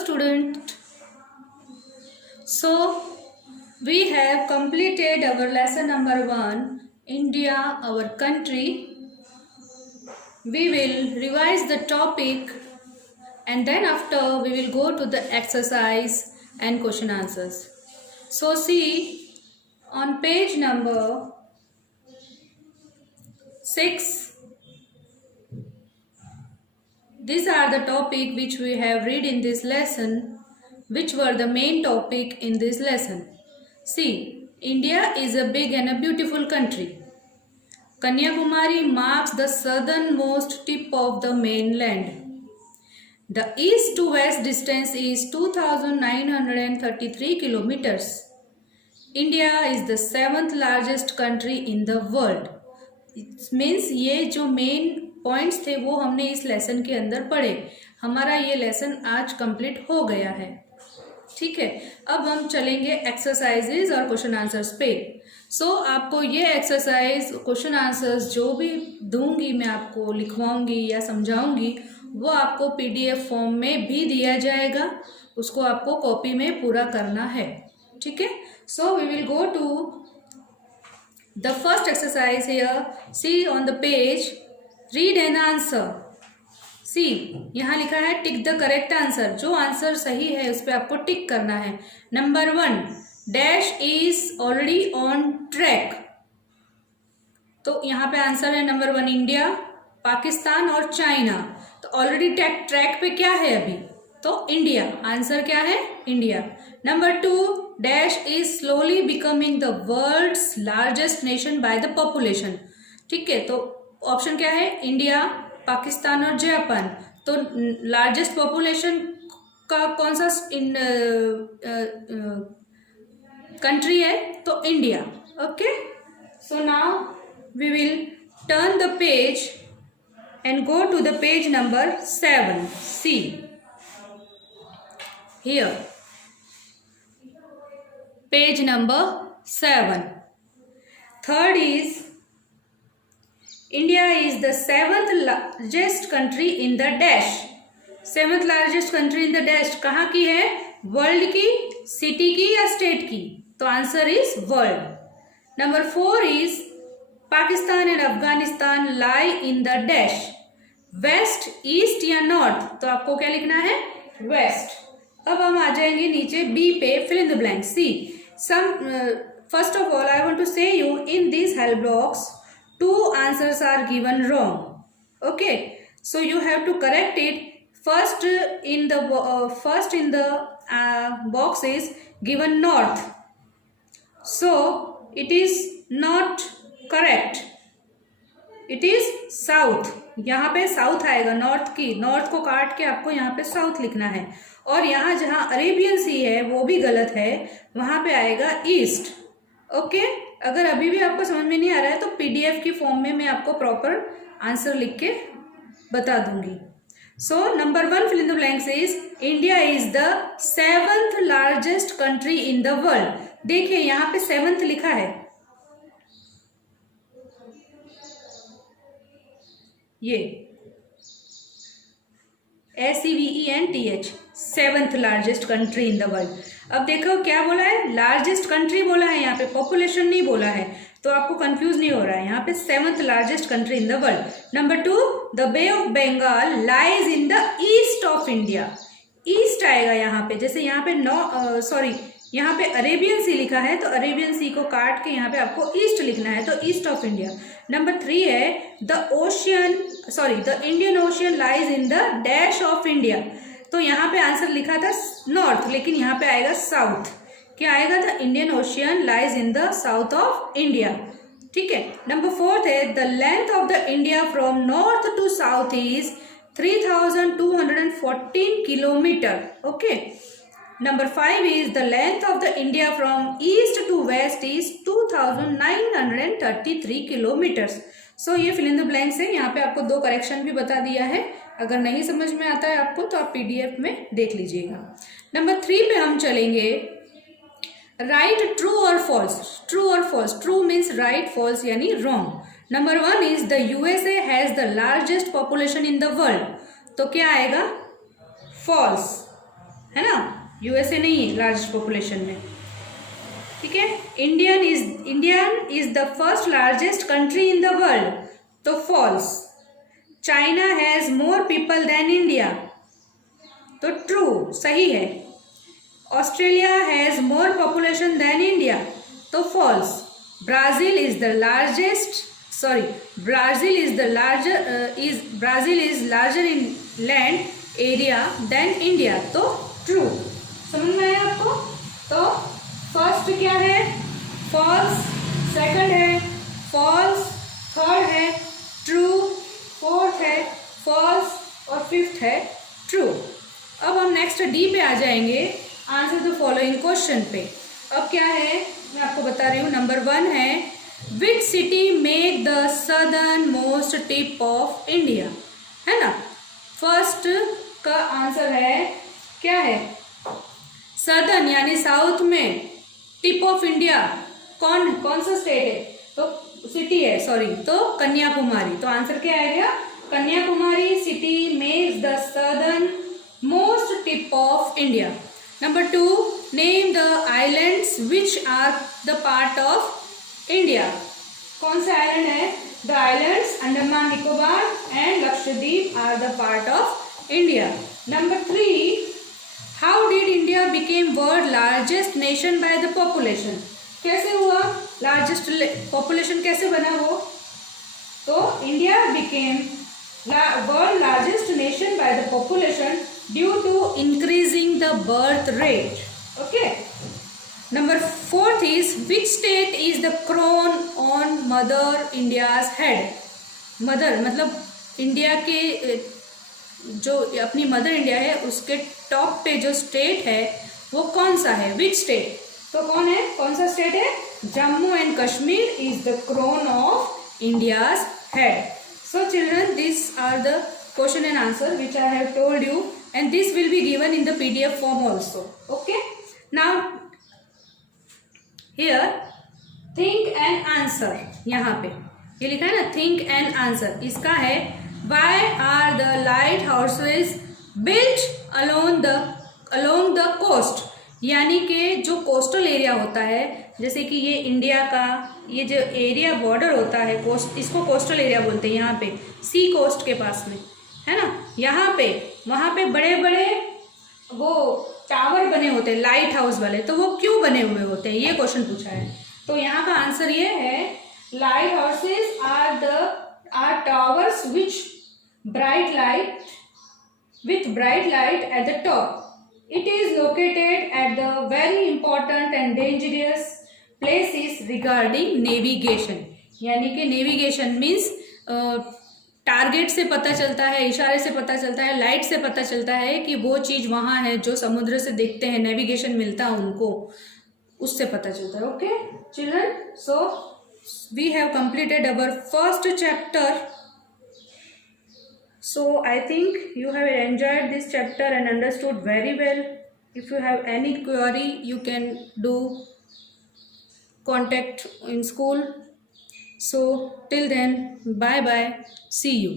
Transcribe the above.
student. So we have completed our lesson number 1, India, our country. We will revise the topic and then after we will go to the exercise and question answers. So see on page number 6. These are the topic which we have read in this lesson, which were the main topic in this lesson. See, India is a big and a beautiful country. Kanyakumari marks the southernmost tip of the mainland. The east to west distance is 2,933 kilometers. India is the 7th largest country in the world. It means ये जो main points थे वो हमने इस lesson के अंदर पढ़े. हमारा ये लेसन आज कंप्लीट हो गया है. ठीक है, अब हम चलेंगे एक्सरसाइजेज और क्वेश्चन आंसर्स पे. सो आपको ये एक्सरसाइज क्वेश्चन आंसर्स जो भी दूंगी मैं आपको लिखवाऊंगी या समझाऊंगी वो आपको पीडीएफ फॉर्म में भी दिया जाएगा. उसको आपको कॉपी में पूरा करना है. ठीक है, so we will go to the first exercise here. See on the page, read an answer. See यहाँ लिखा है टिक द करेक्ट आंसर. जो आंसर सही है उस पर आपको टिक करना है. Number 1, dash is already on track. तो यहाँ पे आंसर है नंबर 1 इंडिया, पाकिस्तान और चाइना. तो ऑलरेडी ट्रैक पे क्या है अभी? तो इंडिया. आंसर क्या है? India. Number 2, dash is slowly becoming the world's largest nation by the population. ठीक है, तो ऑप्शन क्या है? इंडिया, पाकिस्तान और जापान. तो लार्जेस्ट पॉपुलेशन का कौन सा कंट्री है? तो India. Okay, so now we will turn the page and go to the page number 7. See here, page number 7. Third is India is the 7th largest country in the dash. 7th largest country in the dash कहाँ की है? World की, city की या state की? तो answer is world. Number 4 is Pakistan and Afghanistan lie in the dash. West, east या north? तो आपको क्या लिखना है? वेस्ट. अब हम आ जाएंगे नीचे बी पे, fill in the blank. See some first of all I want to say you in this help box 2 answers are given wrong. Okay, so you have to correct it. First in the box is given north, so it is not correct. It is south. यहाँ पे south आएगा. North को काट के आपको यहाँ पे south लिखना है. और यहाँ जहाँ अरेबियन सी है वो भी गलत है, वहाँ पे आएगा ईस्ट. ओके, अगर अभी भी आपको समझ में नहीं आ रहा है तो पीडीएफ की फॉर्म में मैं आपको प्रॉपर आंसर लिख के बता दूंगी. So number 1 fill in the blanks is India is the 7th largest country in the world. देखिए यहाँ पे 7th लिखा है. ये SEVENTH, 7th largest country in the world. अब देखो क्या बोला है? लार्जेस्ट कंट्री बोला है, यहाँ पे पॉपुलेशन नहीं बोला है, तो आपको कंफ्यूज नहीं हो रहा है. यहाँ पे 7th largest country in the world. Number 2, the bay of Bengal lies in the east of India. East आएगा यहाँ पे. जैसे यहाँ पे यहाँ पे अरेबियन सी लिखा है तो अरेबियन सी को काट के यहाँ पे आपको ईस्ट लिखना है, तो ईस्ट ऑफ इंडिया. नंबर 3 है the Indian ocean lies in the dash of India. तो यहाँ पे आंसर लिखा था नॉर्थ, लेकिन यहाँ पे आएगा साउथ. क्या आएगा? The Indian ocean lies in the south of India. ठीक है. नंबर 4 है the length of the India from north to south is 3,214 kilometre. Okay. Number 5 is the length of the India from east to west is 2,933 kilometers. So ये fill in the blanks है. यहाँ पे आपको 2 correction भी बता दिया है. अगर नहीं समझ में आता है आपको तो आप पीडीएफ में देख लीजिएगा. नंबर 3 पे हम चलेंगे. राइट ट्रू और फॉल्स. ट्रू और false. True means right, false यानी wrong. Number 1 is the USA has the largest population in the world. तो क्या आएगा? फॉल्स. है ना, यूएसए नहीं है लार्जेस्ट पॉपुलेशन में, ठीक है। Indian is the first largest country in the world, तो false. China has more people than India, तो ट्रू, सही है। Australia has more population than India, तो false. Brazil is larger in land area than India, तो true. समझ में आया आपको? तो फर्स्ट क्या है? फॉल्स, सेकंड है फॉल्स, थर्ड है ट्रू, फोर्थ है फॉल्स और फिफ्थ है ट्रू। अब हम नेक्स्ट डी पे आ जाएंगे, आंसर द फॉलोइंग क्वेश्चन पे। अब क्या है मैं आपको बता रही हूँ। नंबर 1 है which city make the southern most tip of India, है ना। फर्स्ट का आंसर है क्या है? सदर्न यानी साउथ में, टिप ऑफ इंडिया कौन सा स्टेट है? तो सिटी है, सॉरी, तो कन्याकुमारी। तो आंसर क्या आएगा? Kanyakumari city makes the southern most tip of India. Number 2, name the islands which are the part of India. कौन सा आइलैंड है? The islands Andaman Nicobar and Lakshadweep are the part of India. Number 3, how did India became world largest nation by the population. कैसे हुआ largest population, कैसे बना वो? तो India became world largest nation by the population due to increasing the birth rate, okay. Number 4th is which state is the crown on mother India's head. Mother मतलब India के जो अपनी mother India है उसके top पे जो state है वो कौन सा है? Which state? तो कौन सा स्टेट है? Jammu and Kashmir is the crown of India's head. So children, this are the question and answer which I have told you, and this will be given in the PDF form also, okay. Now here think and answer, यहाँ पे ये लिखा है ना think and answer, इसका है why are the lighthouses built along the coast। यानी कि जो कोस्टल एरिया होता है, जैसे कि ये इंडिया का ये जो एरिया बॉर्डर होता है कोस्ट, इसको कोस्टल एरिया बोलते हैं। यहाँ पे सी कोस्ट के पास में, है ना, यहाँ पे वहाँ पे बड़े बड़े वो टावर बने होते हैं लाइट हाउस वाले, तो वो क्यों बने हुए होते हैं, ये क्वेश्चन पूछा है। तो यहाँ का आंसर ये है lighthouses are towers with bright light at the top. It is located at the very important and dangerous places regarding navigation। यानी कि नेविगेशन मीन्स टारगेट से पता चलता है, इशारे से पता चलता है, लाइट से पता चलता है कि वो चीज़ वहाँ है जो समुद्र से देखते हैं, नेविगेशन मिलता है उनको, उससे पता चलता है। Okay children, so we have completed our first chapter. So I think you have enjoyed this chapter and understood very well. If you have any query, you can do contact in school. So till then, bye bye. See you.